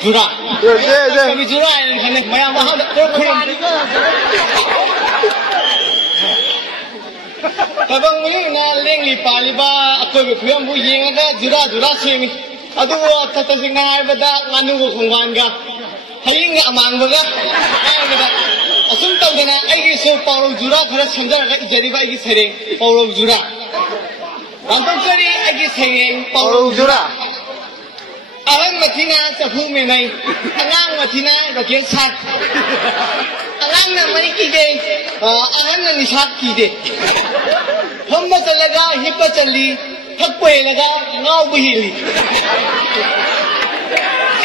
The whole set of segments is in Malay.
Jura. Kami jura ini mayam mahal kurang. Tabang ini naling lipali ba aku berkuam bu yang ada jura sini. Aduh tata singai pada nganu kongwan ga. Haying amang baga. Asum tahu dana. Aigi so paulo jura khara samjar ga jadi ba aigi sereng paulo jura. Bangkok kari aigi sereng paulo jura. Ahang matina sapu menai, angang matina rakyat sat. Angang na mani kide, ahang na nisat kide. Hamba talaga hipa chali, thakpe laga ngau bihili.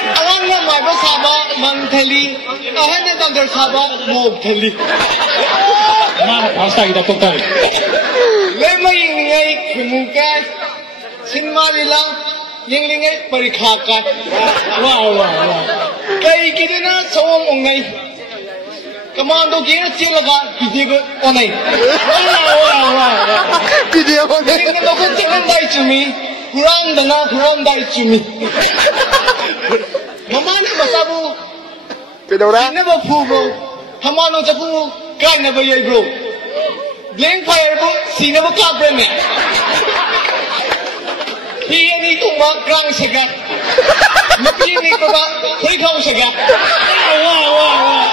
Angang na maiba saba mangthali, ahang na dangdar saba mogthali. Mana pasta kita total. Lemai ngai kemukai, sinmarilang. Yang lingai perikhakan. Wah. Kay kita na sawang ongai. Kamando kira cilaga video onai. Wah. Video onai. Ini nak jangan dai cumi. Kurang dai cumi. Mamana masabu. Kedora. Sini bapu bro. Hamano japu kai na bayai bro. Bleng fire bro. Sini bapu breme. Ini tu mak kerang segar, ini tu mak perikau segar. Wah.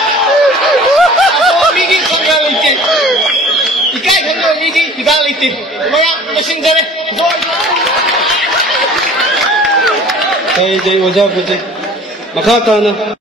Apa midi segar lagi? Ikai kan midi tidak lagi. Maya mesin jere. Jai wajah putih. Maka tanah.